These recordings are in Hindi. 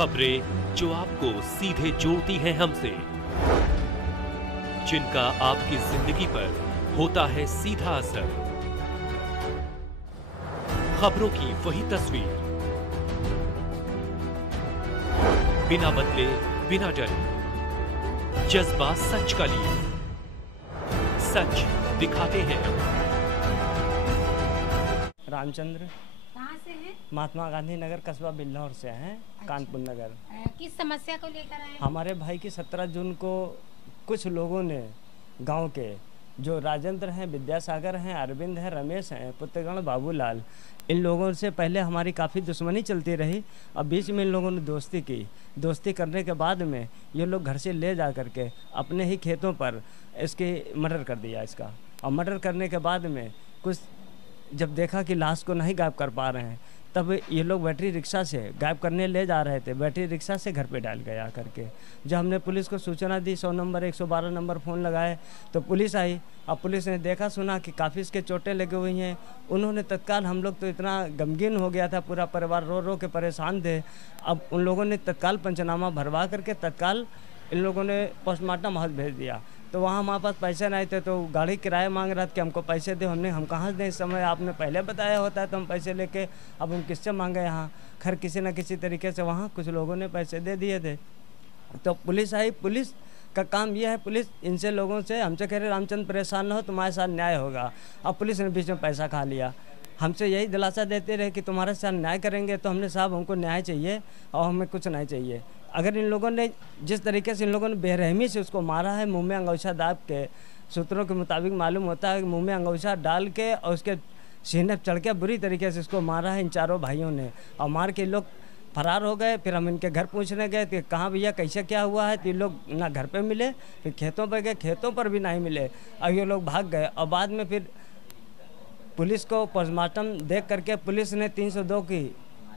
खबरें जो आपको सीधे जोड़ती हैं हमसे, जिनका आपकी जिंदगी पर होता है सीधा असर। खबरों की वही तस्वीर, बिना बदले बिना डरे, जज्बा सच का लिए, सच दिखाते हैं। रामचंद्र। कहाँ से हैं? महात्मा गांधी नगर, कस्बा बिल्हौर से हैं। अच्छा। कानपुर नगर। किस समस्या को लेकर आए? हमारे भाई की 17 जून को कुछ लोगों ने गांव के जो राजेंद्र हैं, विद्यासागर हैं, अरविंद हैं, रमेश हैं, पुत्रगण, बाबूलाल, इन लोगों से पहले हमारी काफ़ी दुश्मनी चलती रही। अब बीच में इन लोगों ने दोस्ती की। दोस्ती करने के बाद में ये लोग घर से ले जा करके अपने ही खेतों पर इसके मर्डर कर दिया इसका। और मर्डर करने के बाद में कुछ जब देखा कि लाश को नहीं गायब कर पा रहे हैं, तब ये लोग बैटरी रिक्शा से गायब करने ले जा रहे थे। बैटरी रिक्शा से घर पे डाल गया करके जब हमने पुलिस को सूचना दी, 100 नंबर 112 नंबर फ़ोन लगाए तो पुलिस आई। अब पुलिस ने देखा सुना कि काफ़ी इसके चोटें लगी हुई हैं। उन्होंने तत्काल, हम लोग तो इतना गमगीन हो गया था, पूरा परिवार रो रो के परेशान थे। अब उन लोगों ने तत्काल पंचनामा भरवा करके तत्काल इन लोगों ने पोस्टमार्टम हाउस भेज दिया। तो वहाँ हमारे पास पैसे नहीं थे, तो गाड़ी किराया मांग रहा था कि हमको पैसे दे। हम कहाँ दें इस समय, आपने पहले बताया होता है तो हम पैसे लेके अब हम किससे मांगे यहाँ। खैर किसी न किसी तरीके से वहाँ कुछ लोगों ने पैसे दे दिए थे। तो पुलिस आई। पुलिस का काम यह है, पुलिस इनसे लोगों से हमसे कह रहे रामचंद्र परेशान न हो, तुम्हारे साथ न्याय होगा। अब पुलिस ने बीच में पैसा खा लिया। हमसे यही दिलासा देते रहे कि तुम्हारे साथ न्याय करेंगे। तो हमने साहब हमको न्याय चाहिए और हमें कुछ नहीं चाहिए। अगर इन लोगों ने जिस तरीके से इन लोगों ने बेरहमी से उसको मारा है, मुंह में अंगूछा दाब के, सूत्रों के मुताबिक मालूम होता है कि मुंह में अंगूछा डाल के और उसके सीने पर चढ़ के बुरी तरीके से इसको मारा है इन चारों भाइयों ने। और मार के लोग फरार हो गए। फिर हम इनके घर पूछने गए कि कहाँ भैया कैसे क्या हुआ है, तो ये लोग ना घर पे मिले, फिर खेतों पर गए, खेतों पर भी नहीं मिले। अब ये लोग भाग गए। और बाद में फिर पुलिस को पोस्टमार्टम देख करके पुलिस ने 302 की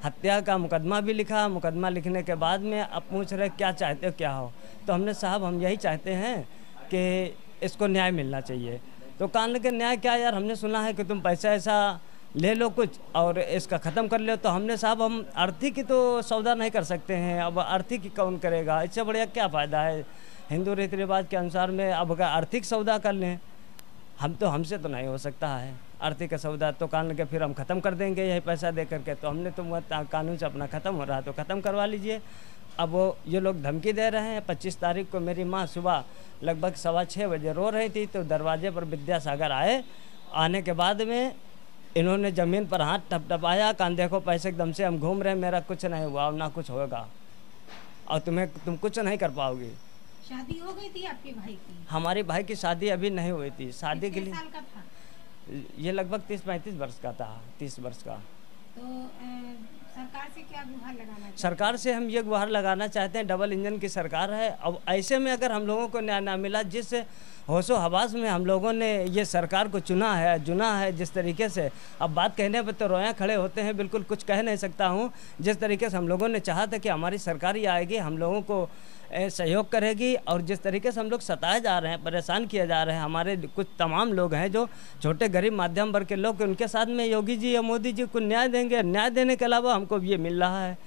हत्या का मुकदमा भी लिखा। मुकदमा लिखने के बाद में अब पूछ रहे क्या चाहते हो क्या हो। तो हमने साहब हम यही चाहते हैं कि इसको न्याय मिलना चाहिए। तो कहने लगे न्याय क्या यार, हमने सुना है कि तुम पैसा ऐसा ले लो कुछ और इसका ख़त्म कर लो। तो हमने साहब हम आर्थिक की तो सौदा नहीं कर सकते हैं। अब आर्थिक की कौन करेगा, इससे बढ़िया क्या फ़ायदा है। हिंदू रीति रिवाज के अनुसार में अब अगर आर्थिक सौदा कर लें, हमसे तो नहीं हो सकता है आर्थिक का सौदा। तो कानून के फिर हम ख़त्म कर देंगे यही पैसा दे करके। तो हमने तो कानून से अपना ख़त्म हो रहा है तो ख़त्म करवा लीजिए। अब वो ये लोग धमकी दे रहे हैं। 25 तारीख को मेरी माँ सुबह लगभग 6:15 बजे रो रही थी, तो दरवाजे पर विद्यासागर आए। आने के बाद में इन्होंने ज़मीन पर हाथ टपटपाया, कान देखो पैसे एकदम से हम घूम रहे हैं, मेरा कुछ नहीं हुआ और ना कुछ होगा और तुम कुछ नहीं कर पाओगी। शादी हो गई थी आपके भाई की? हमारे भाई की शादी अभी नहीं हुई थी। शादी के लिए साल का था? ये लगभग 30-35 वर्ष का था, 30 वर्ष का। तो सरकार से क्या गुहार लगाना चाहिए? सरकार से हम ये गुहार लगाना चाहते हैं, डबल इंजन की सरकार है। अब ऐसे में अगर हम लोगों को न्याय ना मिला, जिस होशो हवास में हम लोगों ने ये सरकार को चुना है जिस तरीके से, अब बात कहने पर तो रोया खड़े होते हैं, बिल्कुल कुछ कह नहीं सकता हूँ। जिस तरीके से हम लोगों ने चाहा था कि हमारी सरकार ही आएगी, हम लोगों को सहयोग करेगी, और जिस तरीके से हम लोग सताए जा रहे हैं, परेशान किए जा रहे हैं, हमारे कुछ तमाम लोग हैं जो छोटे गरीब मध्यम वर्ग के लोग, उनके साथ में योगी जी या मोदी जी को न्याय देंगे। न्याय देने के अलावा हमको ये मिल रहा है,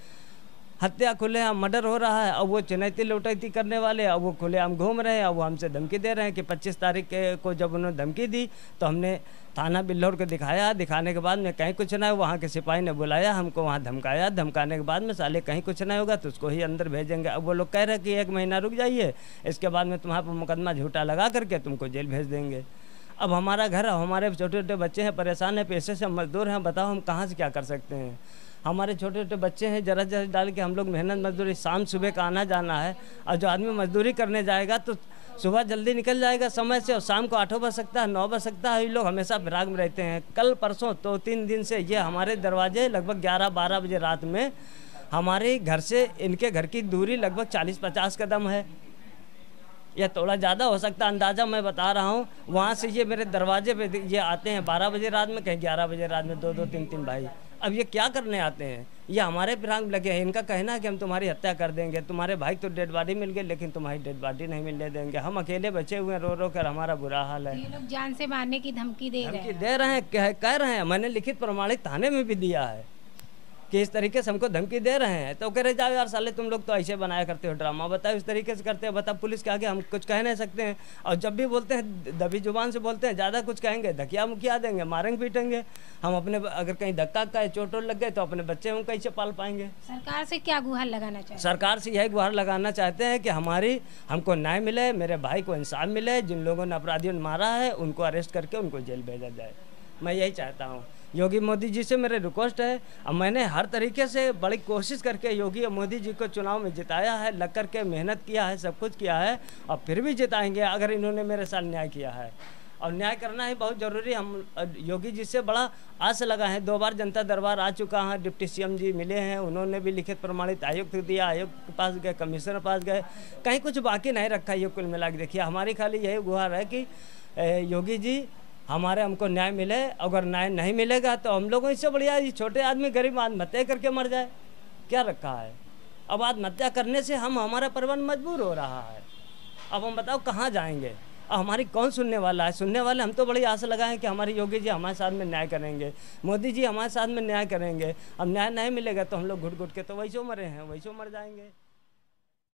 हत्या खुलेआम मर्डर हो रहा है। अब वो चुनौती लुटैती करने वाले अब वो खुलेआम घूम रहे हैं। अब वो हमसे धमकी दे रहे हैं कि 25 तारीख को जब उन्होंने धमकी दी तो हमने थाना बिल्हौर को दिखाया। दिखाने के बाद में कहीं कुछ ना हो, वहाँ के सिपाही ने बुलाया हमको, वहाँ धमकाया। धमकाने के बाद में साले कहीं कुछ नहीं होगा तो उसको ही अंदर भेजेंगे। अब वो लोग कह रहे हैं कि 1 महीना रुक जाइए, इसके बाद में तुम्हारे पर मुकदमा झूठा लगा करके तुमको जेल भेज देंगे। अब हमारा घर, हमारे छोटे छोटे बच्चे हैं, परेशान हैं, पैसे से मजदूर हैं, बताओ हम कहाँ से क्या कर सकते हैं। हमारे छोटे छोटे बच्चे हैं, जरा जरा डाल के हम लोग मेहनत मजदूरी, शाम सुबह का आना जाना है। और जो आदमी मजदूरी करने जाएगा तो सुबह जल्दी निकल जाएगा समय से और शाम को 8 बज सकता है, 9 बज सकता है। ये लोग हमेशा फिराक में रहते हैं। कल परसों तो 3 दिन से ये हमारे दरवाजे लगभग 11-12 बजे रात में, हमारे घर से इनके घर की दूरी लगभग 40-50 कदम है या थोड़ा ज़्यादा हो सकता है, अंदाज़ा मैं बता रहा हूँ। वहाँ से ये मेरे दरवाजे पे ये आते हैं 12 बजे रात में, कहीं 11 बजे रात में, 2-2, 3-3 भाई। अब ये क्या करने आते हैं, ये हमारे फिराक में लगे हैं। इनका कहना है कि हम तुम्हारी हत्या कर देंगे, तुम्हारे भाई तो डेड बॉडी मिल गई लेकिन तुम्हारी डेड बॉडी नहीं मिलने देंगे, हम अकेले बचे हुए हैं, रो रो कर हमारा बुरा हाल है। ये लोग जान से मारने की धमकी दे रहे हैं। कह रहे हैं, मैंने लिखित प्रमाणित थाने में भी दिया है। कि इस तरीके से हमको धमकी दे रहे हैं, तो कह रहे जाओ यार साले तुम लोग तो ऐसे बनाया करते हो ड्रामा, बताओ इस तरीके से करते हैं, बताओ पुलिस के आगे हम कुछ कह नहीं सकते हैं। और जब भी बोलते हैं दबी जुबान से बोलते हैं, ज़्यादा कुछ कहेंगे धकिया मुखिया देंगे, मारेंगे पीटेंगे। हम अपने अगर कहीं धक्का का चोट वोट लग गए तो अपने बच्चे हम कैसे पाल पाएंगे। सरकार से क्या गुहार लगाना चाहिए? सरकार से यही गुहार लगाना चाहते हैं कि हमको न्याय मिले, मेरे भाई को इंसाफ मिले, जिन लोगों ने अपराधियों ने मारा है उनको अरेस्ट करके उनको जेल भेजा जाए। मैं यही चाहता हूँ। योगी मोदी जी से मेरे रिक्वेस्ट है, अब मैंने हर तरीके से बड़ी कोशिश करके योगी और मोदी जी को चुनाव में जिताया है, लग कर के मेहनत किया है, सब कुछ किया है, और फिर भी जिताएंगे अगर इन्होंने मेरे साथ न्याय किया है। और न्याय करना ही बहुत ज़रूरी। हम योगी जी से बड़ा आस लगा है, 2 बार जनता दरबार आ चुका है, डिप्टी सीएम जी मिले हैं, उन्होंने भी लिखित प्रमाणित आयुक्त दिया, आयुक्त के पास गए, कमिश्नर पास गए, कहीं कुछ बाकी नहीं रखा। ये कुल मिला के देखिए, हमारी खाली यही गुहार है कि योगी जी हमको न्याय मिले। अगर न्याय नहीं मिलेगा तो हम लोगों इससे बढ़िया ये छोटे आदमी गरीब आत्महत्या करके मर जाए, क्या रखा है। अब आत्महत्या करने से हमारा परिवार मजबूर हो रहा है। अब हम बताओ कहाँ जाएंगे। अब हमारी कौन सुनने वाला है? सुनने वाले हम तो बड़ी आस लगाए हैं कि हमारे योगी जी हमारे साथ में न्याय करेंगे, मोदी जी हमारे साथ में न्याय करेंगे। अब न्याय नहीं मिलेगा तो हम लोग घुट घुट के तो वैसे मरे हैं, वैसे मर जाएंगे।